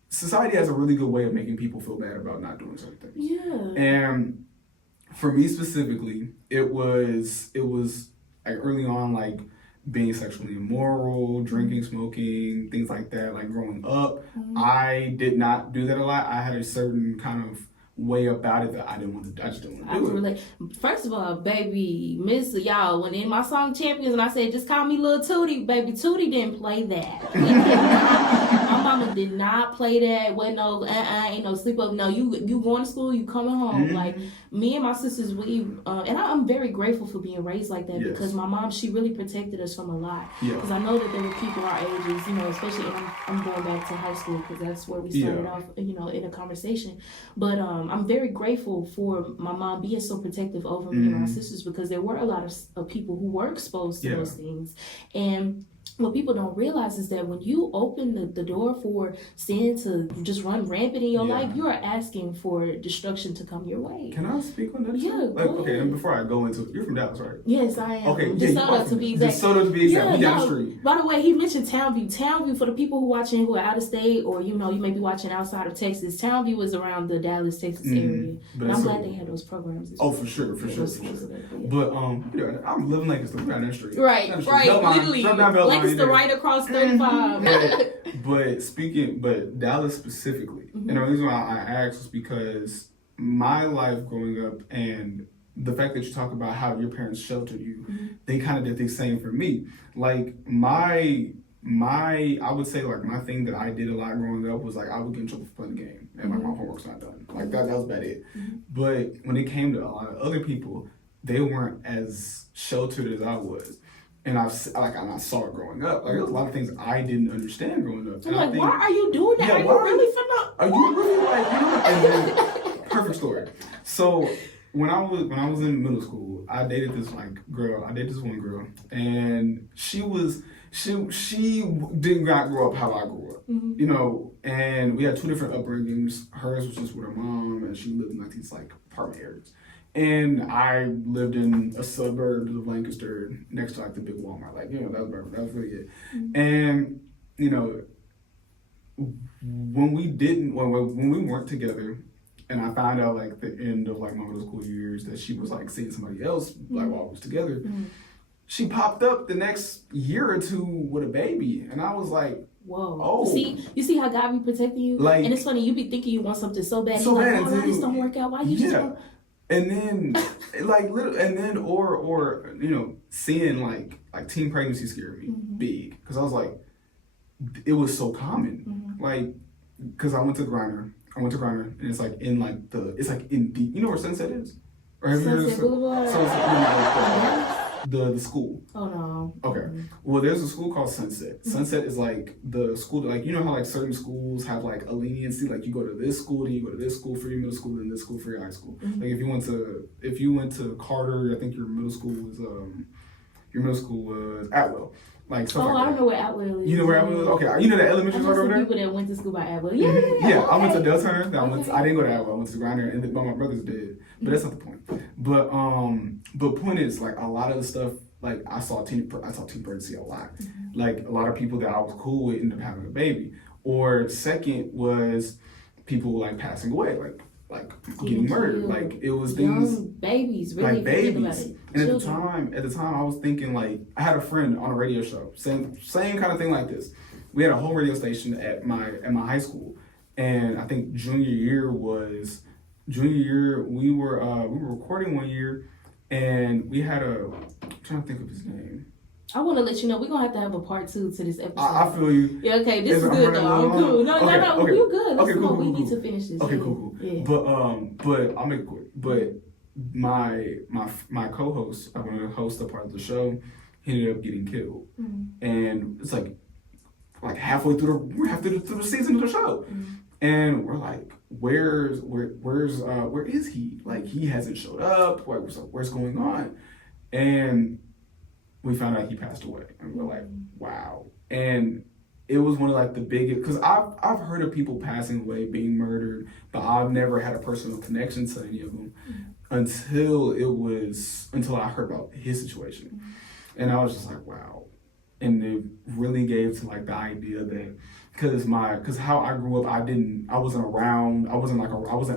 society has a really good way of making people feel bad about not doing certain things. Yeah. And for me specifically, it was like early on, like being sexually immoral, drinking, smoking, things like that. Like growing up, I did not do that a lot. I had a certain kind of way about it that I just didn't want to do it. Relate. First of all, baby, miss y'all, when in my song Champions and I said, just call me Lil Tootie, baby, Tootie didn't play that. My mama did not play that. Wasn't no, ain't no sleep up. No, you going to school, you coming home. Like, me and my sisters, we, and I'm very grateful for being raised like that because my mom, she really protected us from a lot. Because I know that there were people our ages, especially, and I'm going back to high school because that's where we started off, in a conversation. But I'm very grateful for my mom being so protective over me and my sisters because there were a lot of people who were exposed to those things. And what people don't realize is that when you open the door for sin to just run rampant in your life, you are asking for destruction to come your way. Can I speak on that? Yeah. Okay, and before I go into it, you're from Dallas, right? Yes, I am. Okay, DeSoto to be exact. DeSoto to be exact. We down the street. By the way, he mentioned Townview. Townview, for the people who are watching who are out of state or, you may be watching outside of Texas, Townview is around the Dallas, Texas area. And I'm glad they had those programs. Oh, for sure. But, I'm living like it's the down that street. Right, literally. Like it's the right across 35. But Dallas specifically, and the reason why I asked was because my life growing up and the fact that you talk about how your parents sheltered you, they kind of did the same for me. Like my I would say like my thing that I did a lot growing up was like I would get in trouble for playing the game and like my homework's not done. Like that was about it. But when it came to a lot of other people, they weren't as sheltered as I was. And I saw it growing up. Like there was a lot of things I didn't understand growing up. I'm like, why are you doing that? Are you really finna? Are you really like? And then, perfect story. So when I was in middle school, I dated this girl. I dated this one girl, and she did not grow up how I grew up, you know. And we had two different upbringings. Hers was just with her mom, and she lived in like these like apartment areas. And I lived in a suburb of Lancaster, next to like the big Walmart. Like, you know, that was really it. And you know, when we weren't together, and I found out like the end of like my middle school years that she was like seeing somebody else like while we was together, she popped up the next year or two with a baby, and I was like, whoa. Oh. You see how God be protecting you? Like, and it's funny, you be thinking you want something so bad. So You're bad, like, why this don't work out? Why you just don't? And then like or you know, seeing like teen pregnancy scared me big, because I was like, it was so common. Like, because I went to Grindr, and it's like in like it's like in deep, you know where Sunset is? Or have Sunset Boulevard? The school. Oh no. Okay. Well, there's a school called Sunset. Sunset is like the school, like, you know how like certain schools have like a leniency, like you go to this school, then you go to this school for your middle school, then this school for your high school. Like if you went to Carter, I think your middle school was Atwell. Like stuff like I don't know where Atwell is. You know where Atwell is? Okay. You know the elementary school over there? People that went to school by Atwell. Yeah. I went to Del Turner. I didn't go to Atwell. I went to Grindr, and but my brothers did. But that's not the point. But point is, like, a lot of the stuff, like, I saw teen pregnancy a lot. Like, a lot of people that I was cool with ended up having a baby. Or second was people like passing away, like getting murdered. Like, it was things. Young babies, really. Like babies. And at the time, I was thinking, like, I had a friend on a radio show, same kind of thing like this. We had a whole radio station at my high school, and I think junior year, we were recording one year, and we had I'm trying to think of his name. I want to let you know we're gonna have to have a part 2 to this episode. I feel you. Yeah, okay, this is good though. I'm cool. No, you good. Let's go. We need to finish this. Okay, cool. Yeah. But I'll make it quick. But my co-host, I'm gonna host a part of the show. He ended up getting killed, and it's like halfway through the season of the show, and we're like, where is he? Like, he hasn't showed up. Where's going on? And we found out he passed away, and we're like, wow. And it was one of like the biggest, because I've heard of people passing away, being murdered, but I've never had a personal connection to any of them until I heard about his situation, and I was just like, wow. And it really gave to like the idea that, because how I grew up, I wasn't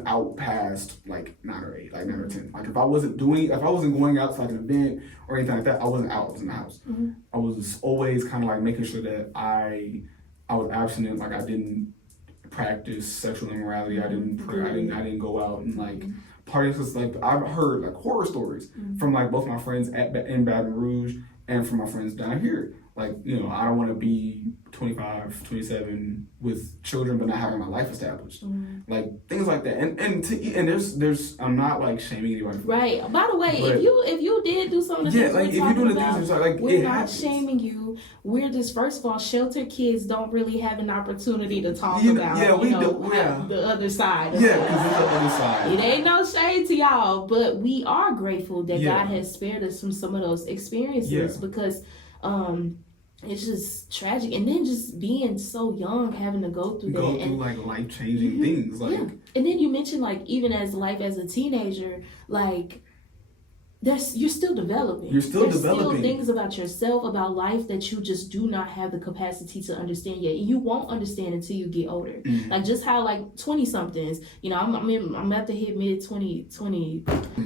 out past like 9 or 8, like 9 or 10. Like if I wasn't going out to like an event or anything like that, I wasn't out. I was in the house. I was always kind of like making sure that I was abstinent. Like, I didn't practice sexual immorality. I didn't go out and like parties. Cause like I've heard like horror stories from like both my friends in Baton Rouge and from my friends down here. Like, you know, I don't want to be 25, 27 with children but not having my life established. Like, things like that. And there's I'm not like shaming anybody. Right. By the way, if you did do some of the things like, if you do the things, like, we're not shaming you. We're just, first of all, sheltered kids don't really have an opportunity to talk about the other side. Yeah, because it's the other side. It ain't no shade to y'all, but we are grateful that God has spared us from some of those experiences because it's just tragic, and then just being so young, having to go through like life-changing things, like and then you mentioned like even as a teenager, like you're still developing. There's still things about yourself, about life that you just do not have the capacity to understand yet. You won't understand until you get older. Like just how like 20-somethings, you know, I'm about to hit mid 20.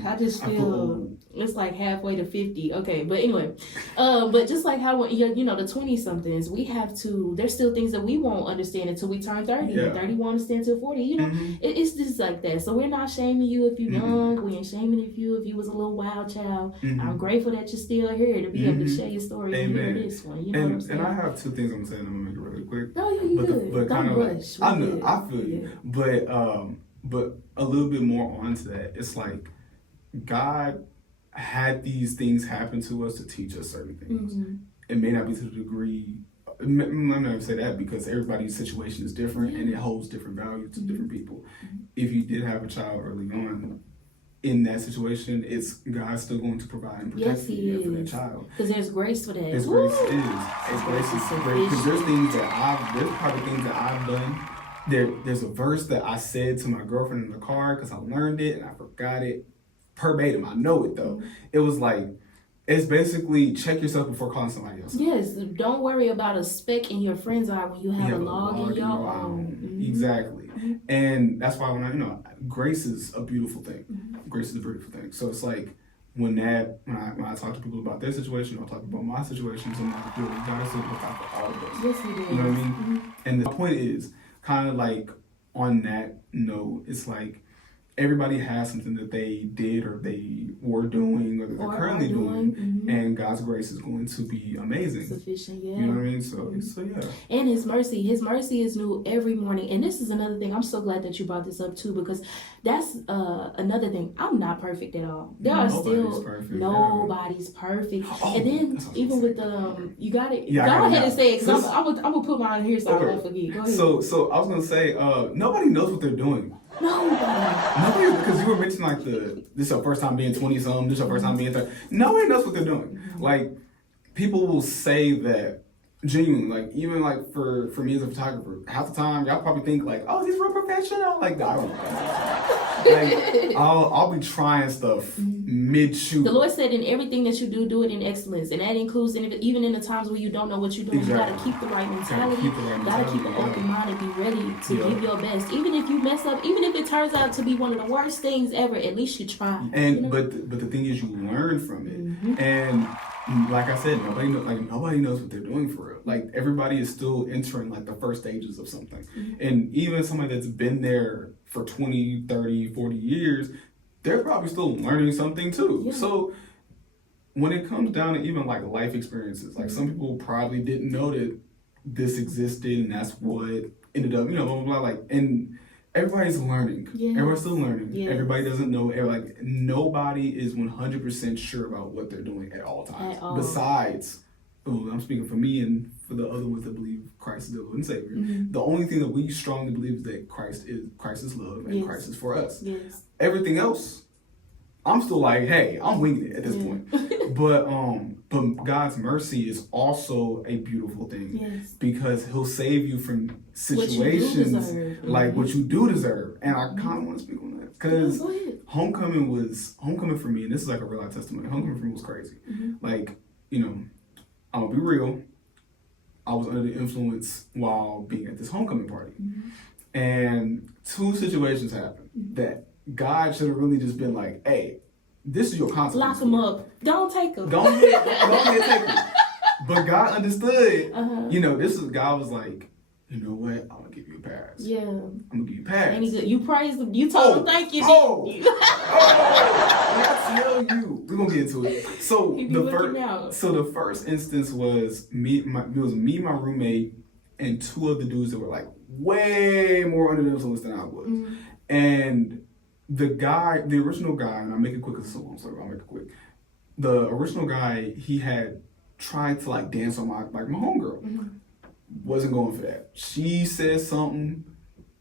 I just feel it's like halfway to 50. Okay, but anyway, but just like how the 20-somethings, there's still things that we won't understand until we turn 30. 30 won't understand until 40. You know, it's just like that. So we're not shaming you if you're young. We ain't shaming if you was a little wild child. I'm grateful that you're still here to be able to share your story and hear this one. You know what I'm saying? And I have 2 things I'm saying. I'm gonna make it really quick. No, you good. But don't rush. I know. I feel you. But a little bit more onto that. It's like God had these things happen to us to teach us certain things. It may not be to the degree. I'm not going to say that because everybody's situation is different and it holds different value to different people. If you did have a child early on, in that situation, it's God's still going to provide and protect Yes, He you for that is. child. Because there's grace for that. His Woo! grace is great. Because there's probably things that I've done. There's a verse that I said to my girlfriend in the car because I learned it and I forgot it verbatim. I know it though. It was like, it's basically check yourself before calling somebody else. Yes, don't worry about a speck in your friend's eye when you have a log in your own. Mm-hmm. Exactly. And that's why when grace is a beautiful thing. Grace is a beautiful thing. So it's like when I talk to people about their situation, I talk about my situations, and like, God still look out for all of us. Yes, He does. You know what I mean? And the point is, kind of like on that note, it's like everybody has something that they did or they were doing or that they're currently doing, and God's grace is going to be amazing. Sufficient, yeah. You know what I mean? So yeah. And His mercy is new every morning. And this is another thing. I'm so glad that you brought this up too, because that's another thing. I'm not perfect at all. Nobody's perfect. And then even with the you got it. Go ahead and say it, because I'm gonna put mine here so I won't forget. Go ahead. So I was gonna say nobody knows what they're doing. Nobody, because you were mentioning like this is your first time being 20-something, this is your first time being 30. Nobody knows what they're doing. Like, people will say that genuinely, like, even like for me as a photographer, half the time y'all probably think like, oh, he's real professional. Like, I don't know. Like, I'll be trying stuff mid-shoot. The Lord said, in everything that you do it in excellence. And that includes even in the times where you don't know what you're doing. Exactly. You got to keep the right mentality. You got to keep an open mind and be ready to give your best. Even if you mess up, even if it turns out to be one of the worst things ever, at least you try. And but the thing is, you learn from it. And like I said, nobody knows what they're doing for real. Like, everybody is still entering like the first stages of something. And even somebody that's been there for 20, 30, 40 years, they're probably still learning something too. Yeah. So when it comes down to even like life experiences, like some people probably didn't know that this existed and that's what ended up, blah, blah, blah. Like, and everybody's learning. Yes. Everyone's still learning. Yes. Everybody doesn't know. Like, nobody is 100% sure about what they're doing at all times. Besides, I'm speaking for me and for the other ones that believe Christ is the Lord and Savior. The only thing that we strongly believe is that Christ is love and Christ is for us. Yes. Everything else, I'm still like, hey, I'm winging it at this point. But God's mercy is also a beautiful thing because He'll save you from situations what you do deserve. And I kind of want to speak on that because homecoming for me, and this is like a real life testimony. Homecoming for me was crazy. Like, I'm gonna be real. I was under the influence while being at this homecoming party, and two situations happened that God should have really just been like, "Hey, this is your consequence. Lock them up. Don't take them. Don't take them." But God understood. God was like, you know what? I'm gonna give you a pass. Yeah, I'm gonna give you a pass. Ain't he good? You praised him. You told him thank you. I tell you, we're gonna get into it. So the first instance was me, my roommate, and two other dudes that were like way more under the influence than I was. And the original guy, and I'll make it quick because it's so long, so I'll make it quick. The original guy, he had tried to like dance on my homegirl. Wasn't going for that. She said something,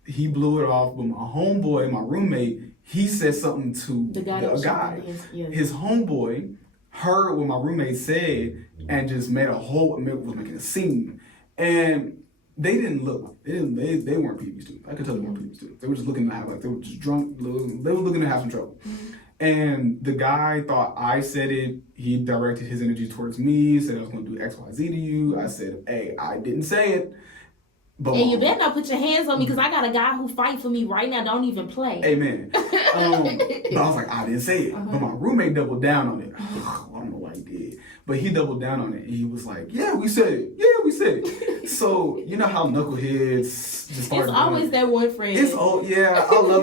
he blew it off, but my homeboy, my roommate, he said something to the guy. Yes. His homeboy heard what my roommate said and just was making a scene. And they didn't look, they weren't PB students. I could tell they weren't PB students. They were just looking to have, they were just drunk, they were looking to have some trouble. And the guy thought I said it. He directed his energy towards me, said I was going to do X, Y, Z to you. I said, hey, I didn't say it. But you better not put your hands on me because I got a guy who fight for me right now. Don't even play. Amen. But I was like, I didn't say it. But my roommate doubled down on it. I don't know why he did. But he doubled down on it. And he was like, yeah, we said it. Yeah, we said it. So, you know how knuckleheads just start. It's always that one friend. I love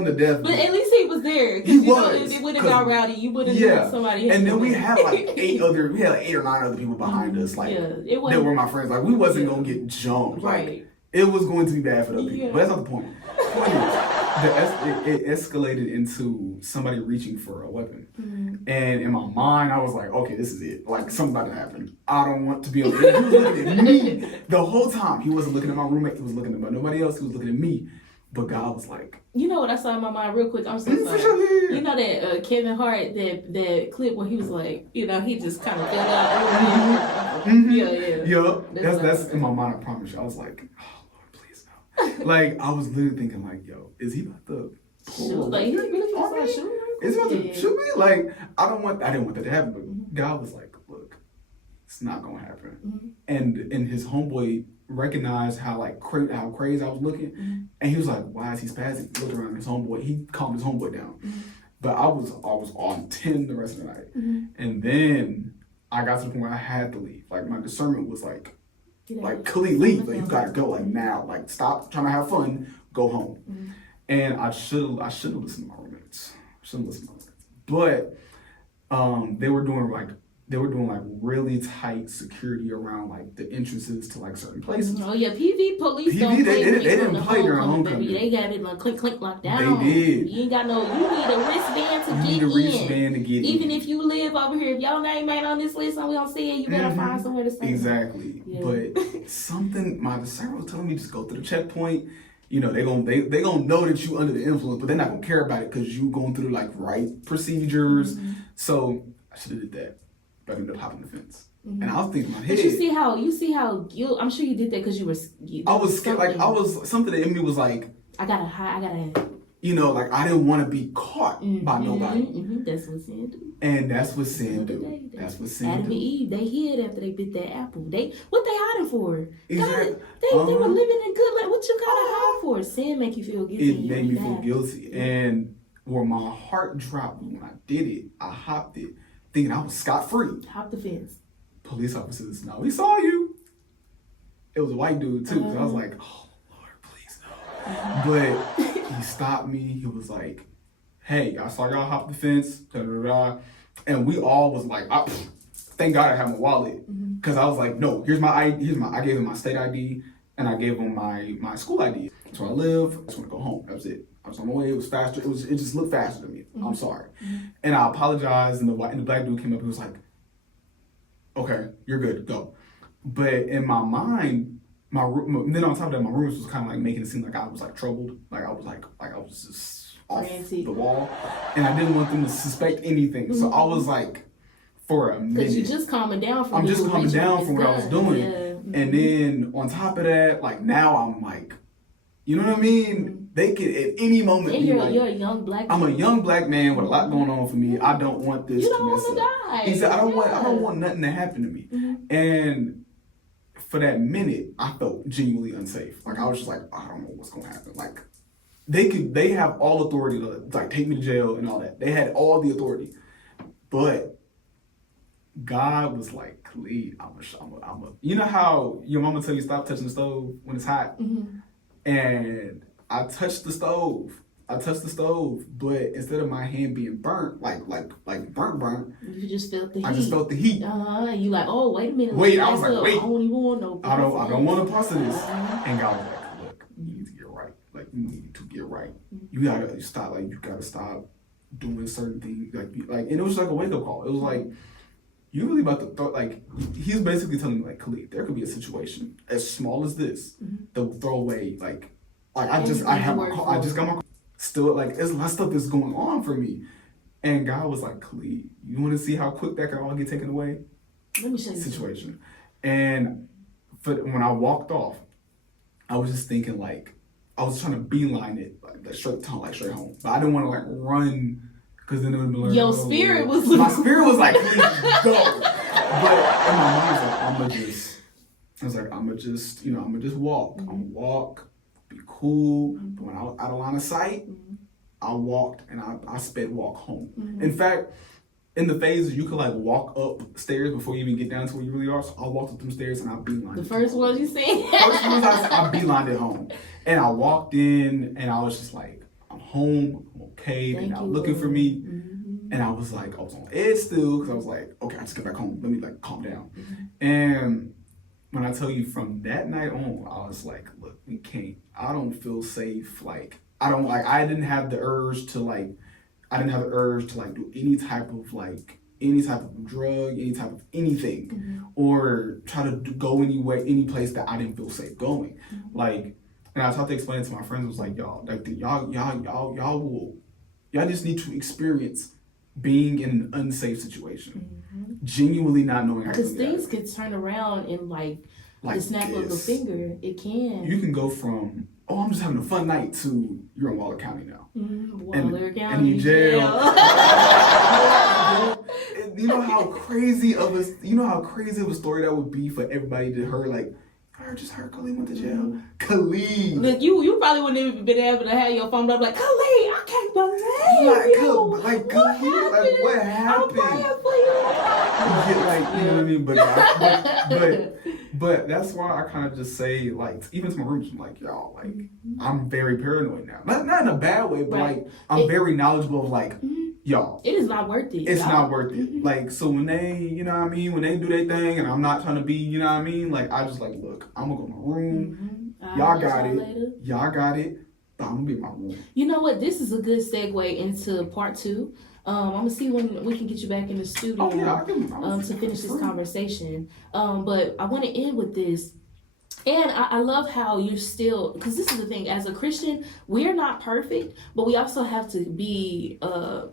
him to death. But at least he was there. He was. If it would have got rowdy, you would have known somebody. And then we had like 8 or 9 other people behind us. Like, that were my friends. Like, we wasn't going to get jumped. Like, right. It was going to be bad for the people. But that's not the point. It escalated into somebody reaching for a weapon. And in my mind, I was like, okay, this is it. Like, something's about to happen. I don't want to be on it. He was looking at me the whole time. He wasn't looking at my roommate. He was looking at nobody else. He was looking at me. But God was like, you know what I saw in my mind real quick? I'm so for sorry. sure, yeah. You know that Kevin Hart, that clip where he was like, he just kind of fell out. Yeah. That's in my mind, I promise you. I was like, oh, Lord, please no. Like, I was literally thinking like, yo, is he about to pull Like, he really just started shooting. Is he about to shoot me? Like, I didn't want that to happen, but God was like, look, it's not gonna happen. And his homeboy recognized how crazy I was looking, and he was like, why is he spazzing? He looked around his homeboy. He calmed his homeboy down, but I was on 10 the rest of the night, and then I got to the point where I had to leave. Like my discernment was like Khalid, leave. Like you gotta go. Like now. Like stop trying to have fun. Go home. And I should have listened to my roommates. But they were doing really tight security around like the entrances to like certain places. Oh yeah, PV police don't play. They didn't play during homecoming. They got it like clink locked down. They did. You ain't got no. You need a wristband to get in. Even if you live over here, if y'all name ain't on this list and we don't see it, you better find somewhere to stay. Exactly. Yeah. But my discernment was telling me just go through the checkpoint. You know, they gonna know that you under the influence, but they're not gonna care about it because you going through like right procedures. So I should have did that, but I ended up hopping the fence. And I was thinking in my head. But you see how you. I'm sure you did that because you were. I was scared. Like I was something in me was like. I gotta. You know, like I didn't want to be caught by nobody. That's what sin do. And that's what sin do. That's what sin do. Adam and Eve, they hid after they bit that apple. What they hiding for? Exactly. They were living in good life. What you gotta hide for? Sin make you feel guilty. It made me feel guilty. And where my heart dropped when I did it, I hopped it, thinking I was scot-free. Hop the fence. Police officers, no, we saw you. It was a white dude too. So I was like, oh Lord, please no. But he stopped me. He was like, hey, I saw y'all hop the fence, and we all was like, thank God I have my wallet. Because I was like, no, here's my ID. I gave him my state ID, and I gave him my school ID. So I live. I just want to go home. That was it. I was on my way. It was faster. It just looked faster to me. I'm sorry. And I apologized, and the black dude came up. He was like, okay, you're good. Go. But in my mind, then on top of that, my roommates was kind of like making it seem like I was like troubled. Like I was just off the wall. And I didn't want them to suspect anything. So I was like, for a minute. Because you're just calming down from I'm just calming down from what I was doing. Yeah. And then on top of that, like now I'm like, you know what I mean? They could at any moment be like, you're a young black man. I'm a young black man with a lot going on for me. I don't want this to mess up. Die. He said, I don't want nothing to happen to me. And for that minute, I felt genuinely unsafe. Like I was just like, I don't know what's gonna happen. Like they have all authority to like take me to jail and all that. They had all the authority. But God was like, Khalid, I'm a you know how your mama tell you stop touching the stove when it's hot? And I touched the stove, but instead of my hand being burnt, like burnt, you just felt the heat. I just felt the heat. You like, oh, wait a minute. I was like, wait. I don't even want no. I don't want to process this. And God was like, look, you need to get right. Like you need to get right. You gotta stop. Like you gotta stop doing certain things. Like, and it was like a wake up call. It was like, you really about to throw, like, he's basically telling me, like, Khalid, there could be a situation as small as this that will throw away, I just got my car. Still, like, there's a lot of stuff that's going on for me. And God was like, Khalid, you want to see how quick that can all get taken away? Let me show you. Situation. And when I walked off, I was just thinking, like, I was trying to beeline it, like straight home. But I didn't want to, like, run. Because then it would be like, your spirit was my spirit was like, please go. But in my mind, I'm gonna just walk. I'm gonna walk, be cool. But when I was out of line of sight, I walked and I sped walk home. In fact, in the phases, you could like walk up stairs before you even get down to where you really are. So I walked up them stairs and I beelined the first ones you see? First ones I beelined it home. And I walked in and I was just like, I'm home, I'm okay, they're not looking for me. And I was like, I was on edge still, because I was like, okay, I just get back home, let me like calm down. And when I tell you from that night on, I was like, look, I don't feel safe, like, I didn't have the urge to do any type of drug, any type of anything, or try to go any place that I didn't feel safe going. Like, And I tried to explain it to my friends. I was like, y'all, like y'all just need to experience being in an unsafe situation, genuinely not knowing how to do Because things could turn around in like the snap of a finger. It can. You can go from, oh, I'm just having a fun night, to you're in Waller County now. Waller County. And in jail. You know how crazy of a story that would be for everybody to hear, like, I just heard Khalid went to jail. Khalid. Look, you probably wouldn't even been able to have your phone up like, Khalid, I can't believe what happened? I'm praying for you. You know what I mean? But that's why I kind of just say, like, even to my roots, I'm like, y'all, like, I'm very paranoid now. Not in a bad way, but like, I'm very knowledgeable of, like, y'all. It is not worth it. It's not worth it. Like, so when they, you know what I mean, when they do their thing and I'm not trying to be, you know what I mean, like, I just like, look, I'm gonna go to my room. Y'all got it. Later. Y'all got it. But I'm gonna be in my room. You know what? This is a good segue into part 2. I'm gonna see when we can get you back in the studio to finish this conversation. But I want to end with this. And I love how you're still, because this is the thing, as a Christian, we're not perfect, but we also have to be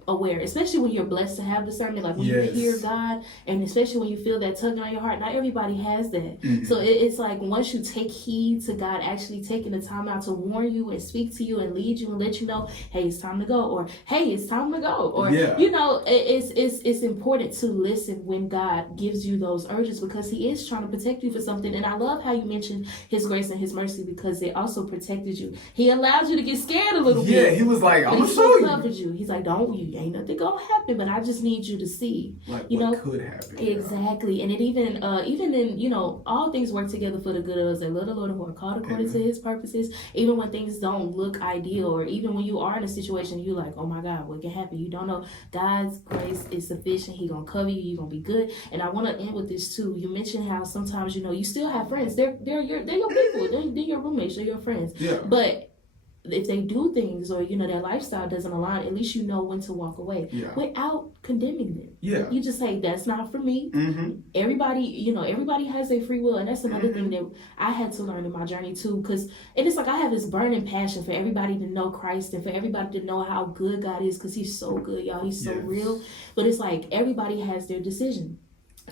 aware, especially when you're blessed to have discernment, like when you hear God, and especially when you feel that tugging on your heart. Not everybody has that. So it's like once you take heed to God actually taking the time out to warn you and speak to you and lead you and let you know, hey, it's time to go, or hey, it's time to go, or you know, it's important to listen when God gives you those urges, because He is trying to protect you for something. And I love how you mentioned His grace and His mercy, because it also protected you. He allows you to get scared a little bit. Yeah, He was like, I'm gonna show you. He covered you. He's like, ain't nothing gonna happen, but I just need you to see. Like, you what know, could happen. Exactly. And it even in, you know, all things work together for the good of us that love the Lord, who are called according to His purposes. Even when things don't look ideal, or even when you are in a situation you're like, oh my God, what can happen? You don't know. God's grace is sufficient. He gonna cover you. You're gonna be good. And I want to end with this too. You mentioned how sometimes, you know, you still have friends. They're your people. They're your roommates. They're your friends. Yeah. But if they do things, or, you know, their lifestyle doesn't align, at least you know when to walk away without condemning them. Yeah. You just say, that's not for me. Everybody has their free will. And that's another thing that I had to learn in my journey too. And it's like I have this burning passion for everybody to know Christ and for everybody to know how good God is, because He's so good, y'all. He's so real. But it's like everybody has their decision.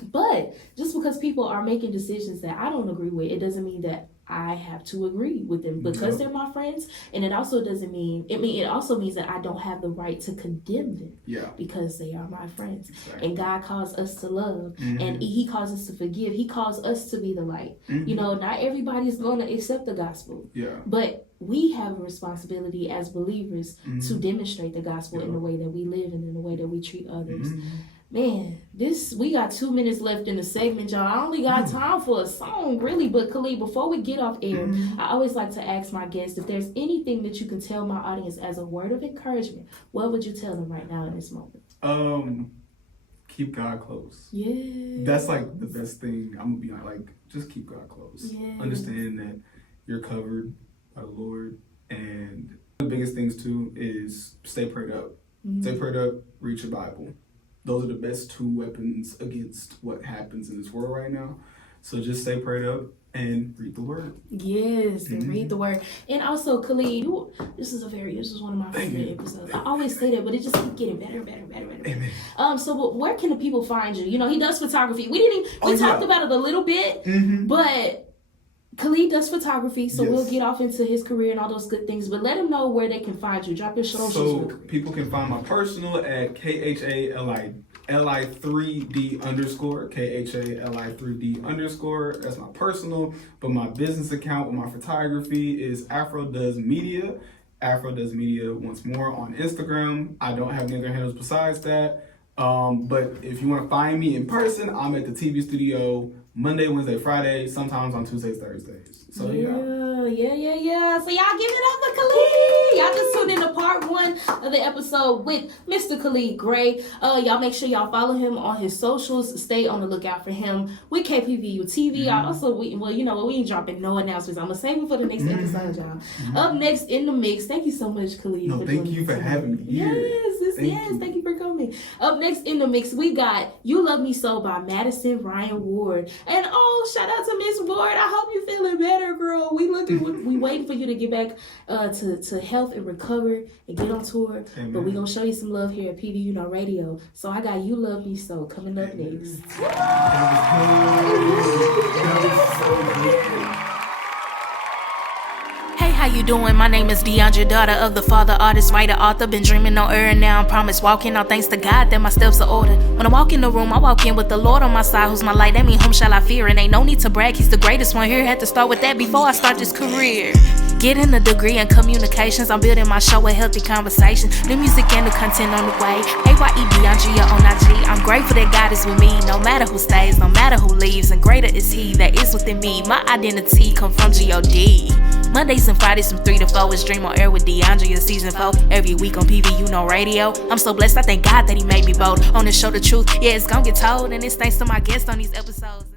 But just because people are making decisions that I don't agree with, it doesn't mean that I have to agree with them because they're my friends. And it also it also means that I don't have the right to condemn them because they are my friends. Exactly. And God calls us to love, and He calls us to forgive. He calls us to be the light. You know, not everybody is going to accept the gospel, but we have a responsibility as believers to demonstrate the gospel in the way that we live and in the way that we treat others. Man, we got 2 minutes left in the segment, y'all. I only got time for a song, really. But Khalid, before we get off air, I always like to ask my guests if there's anything that you can tell my audience as a word of encouragement. What would you tell them right now in this moment? Keep God close. Yeah. That's like the best thing. I'm gonna be like, just keep God close. Yeah. Understand that you're covered by the Lord, and the biggest things too is stay prayed up. Stay prayed up. Read your Bible. Those are the best 2 weapons against what happens in this world right now. So just stay prayed up and read the Word. Yes, and read the Word. And also, Khalid, this is one of my favorite episodes. I always say that, but it just keeps getting better. Amen. So where can the people find you? You know, he does photography. We talked about it a little bit, but Khalid does photography, so we'll get off into his career and all those good things, but let him know where they can find you. Drop your socials. So people can find my personal at KHALI3D_, KHALI3D_. That's my personal, but my business account with my photography is Afro Does Media. Afro Does Media once more on Instagram. I don't have any other handles besides that. But if you want to find me in person, I'm at the TV studio Monday, Wednesday, Friday, sometimes on Tuesdays, Thursdays. So yeah. So y'all give it up for Khalid. Y'all just tuned in to part 1 of the episode with Mr. Khalid Gray. Y'all make sure y'all follow him on his socials. Stay on the lookout for him with KPVU TV. Also, we ain't dropping no announcements. I'm gonna save it for the next episode, y'all. Up next in the mix. Thank you so much, Khalid. No, thank you for having me here. Thank you for coming. Up next in the mix, we got You Love Me So by Madison Ryan Ward. And shout out to Miss Ward. I hope you're feeling better, girl. We waiting for you to get back to health and recover and get on tour. Amen. But we gonna show you some love here at PV Radio. So I got You Love Me So coming up next. Hey, how you doing? My name is DeAndre, daughter of the father, artist, writer, author. Been dreaming on earth, now I'm promised walking. All thanks to God that my steps are ordered. When I walk in the room, I walk in with the Lord on my side, who's my light. That mean whom shall I fear? And ain't no need to brag, he's the greatest one here. Had to start with that before I start this career. Getting a degree in communications, I'm building my show with healthy conversation. New music and new content on the way. AYE DeAndrea on IG. I'm grateful that God is with me, no matter who stays, no matter who leaves. And greater is he that is within me. My identity come from G-O-D. Mondays and Fridays from 3 to 4 is Dream on Air with DeAndrea season 4. Every week on PV Radio. I'm so blessed, I thank God that he made me bold. On the show the truth, yeah, it's gonna get told. And it's thanks to my guests on these episodes.